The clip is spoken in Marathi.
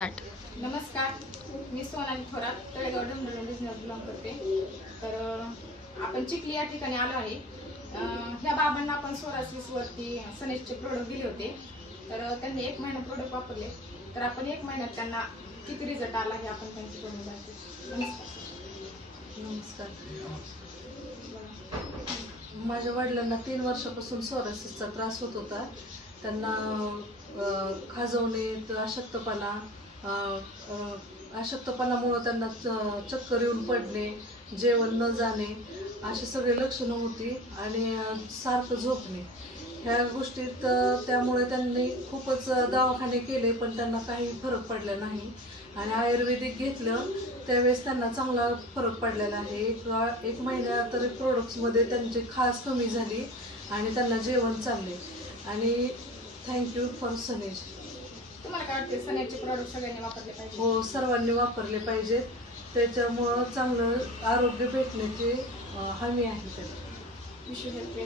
नमस्कार, मी सोनाली थोरात तळेगाव डोंबिवली बिझनेस बिलॉंग करते। तर आपण चिखली या ठिकाणी आलो आहे। ह्या बाबांना आपण 1620 वरती सनेजचे प्रोडक्ट दिले होते। तर त्यांनी 1 महिना प्रोडक्ट वापरले। तर आपण 1 महिन्यात त्यांना किती रिझल्ट आला हे आपण त्यांच्याकडून जाणून घेऊ। नमस्कार। माझ्या वडिलांना 3 वर्षापासून सोरायसिसचा त्रास होत होता। त्यांना खाजवणे, अशक्तपणामुळे त्यांना चक्कर येऊन पडणे, जेवण न जाणे अशी सगळे लक्षणं होती आणि सारखं झोपणे। ह्या गोष्टीत त्यामुळे त्यांनी खूपच दवाखाने केले, पण त्यांना काही फरक पडला नाही। आणि आयुर्वेदिक घेतलं त्यावेळेस त्यांना चांगला फरक पडलेला आहे। एक महिन्या तरी प्रोडक्ट्समध्ये त्यांची खाज कमी झाली आणि त्यांना जेवण चालले। आणि थँक्यू फॉर सनेज। तुम्हाला काय वाटते, सनेजचे प्रोडक्ट सगळ्यांनी वापरले पाहिजे? हो, सर्वांनी वापरले पाहिजेत। त्याच्यामुळं चांगलं आरोग्य भेटण्याची हमी आहे त्याला। विश्व हेल्थ